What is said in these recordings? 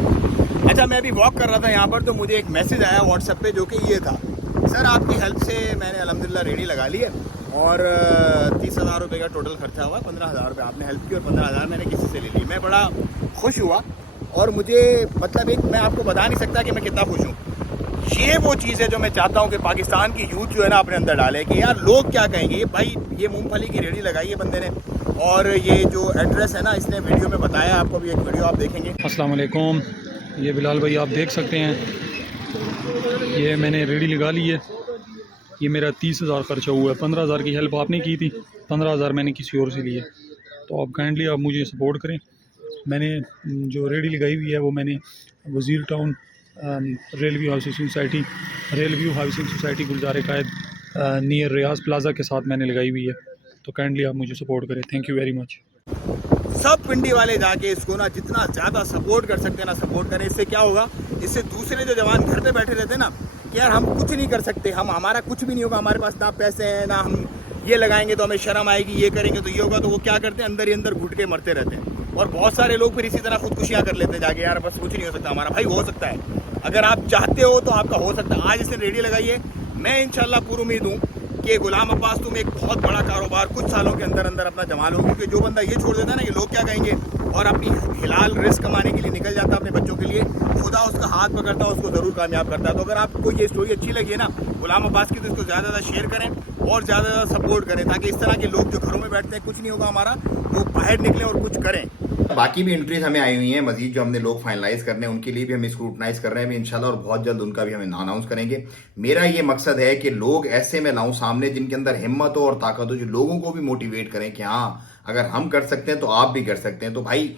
अच्छा, मैं अभी वॉक कर रहा था यहाँ पर, तो मुझे एक मैसेज आया व्हाट्सएप पे जो कि ये था, सर आपकी हेल्प से मैंने अल्हम्दुलिल्लाह रेडी लगा ली है और 30,000 रुपये का टोटल खर्चा हुआ। 15,000 रुपये आपने हेल्प की और 15,000 मैंने किसी से ले ली। मैं बड़ा खुश हुआ और मुझे मतलब एक, मैं आपको बता नहीं सकता कि मैं कितना खुश हूँ। ये वो चीज़ है जो मैं चाहता हूँ कि पाकिस्तान की यूथ जो है ना अपने अंदर डाले कि यार लोग क्या कहेंगे। ये भाई ये मूंगफली की रेडी लगाई है बंदे ने, और ये जो एड्रेस है ना इसने वीडियो में बताया, आपको भी एक वीडियो आप देखेंगे। अस्सलाम वालेकुम, ये बिलाल भाई आप देख सकते हैं, ये मैंने रेडी लगा ली है। ये मेरा 30,000 खर्चा हुआ है। 15,000 की हेल्प आपने की थी, 15,000 मैंने किसी और से लिए। तो आप काइंडली आप मुझे सपोर्ट करें। मैंने जो रेडी लगाई हुई है वो मैंने वज़ीर टाउन रेलवे हाउसिंग सोसाइटी गुलजार कायद नियर रियाज प्लाजा के साथ मैंने लगाई हुई है। तो काइंडली आप मुझे सपोर्ट करें। Thank you very much. सब पिंडी वाले जाके इसको ना जितना ज़्यादा सपोर्ट कर सकते हैं ना सपोर्ट करें। इससे क्या होगा, इससे दूसरे जो जवान घर पे बैठे रहते हैं ना कि यार हम कुछ नहीं कर सकते, हमारा कुछ भी नहीं होगा, हमारे पास ना पैसे हैं ना हम ये लगाएंगे तो हमें शर्म आएगी, ये करेंगे तो ये होगा, तो वो क्या करते हैं अंदर ही अंदर घुट के मरते रहते हैं। और बहुत सारे लोग फिर इसी तरह खुदकुशियाँ कर लेते हैं जाके, यार बस कुछ नहीं हो सकता हमारा। भाई हो सकता है, अगर आप चाहते हो तो आपका हो सकता है। आज इसने रेडी लगाई है, मैं इंशाल्लाह पूरी उम्मीद हूँ कि गुलाम अब्बास तुम एक बहुत बड़ा कारोबार कुछ सालों के अंदर अंदर अपना जमा लो। क्योंकि जो बंदा ये छोड़ देता है ना कि लोग क्या कहेंगे और अपनी हिलाल रिस्क कमाने के लिए निकल जाता है अपने बच्चों के लिए, खुदा उसका हाथ पकड़ता है, उसको ज़रूर कामयाब करता है। तो अगर आपको ये स्टोरी अच्छी लगी है ना गुलाम अब्बास की, तो इसको ज़्यादा ज़्यादा शेयर करें और ज़्यादा ज़्यादा सपोर्ट करें, ताकि इस तरह के लोग जो घरों में बैठते हैं कुछ नहीं होगा हमारा, वो बाहर निकलें और कुछ करें। बाकी भी एंट्रीज हमें आई हुई हैं मजीद, जो हमने लोग फाइनलाइज करने हैं उनके लिए भी हम स्क्रूटनाइज कर रहे हैं इंशाल्लाह, और बहुत जल्द उनका भी हम अनाउंस करेंगे। मेरा ये मकसद है कि लोग ऐसे में लाऊं सामने जिनके अंदर हिम्मत हो और ताकत हो, जो लोगों को भी मोटिवेट करें कि हाँ अगर हम कर सकते हैं तो आप भी कर सकते हैं। तो भाई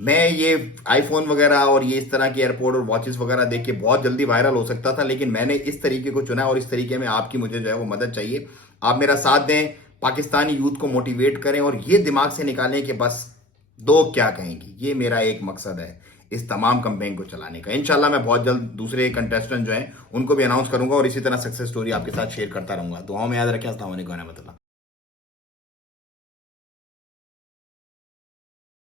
मैं ये आईफोन वगैरह और ये इस तरह के एयरपोर्ट और वॉचेस वगैरह देख के बहुत जल्दी वायरल हो सकता था, लेकिन मैंने इस तरीके को चुना और इस तरीके में आपकी मुझे जो है वो मदद चाहिए। आप मेरा साथ दें, पाकिस्तानी यूथ को मोटिवेट करें और ये दिमाग से निकालें कि बस लोग क्या कहेंगे। ये मेरा एक मकसद है इस तमाम कैंपेन को चलाने का। इंशाल्लाह मैं बहुत जल्द दूसरे कंटेस्टेंट जो हैं उनको भी अनाउंस करूंगा और इसी तरह सक्सेस स्टोरी आपके साथ शेयर करता रहूंगा। दुआओं में याद रखें। अस्सलाम वालेकुम व रहमतुल्लाह।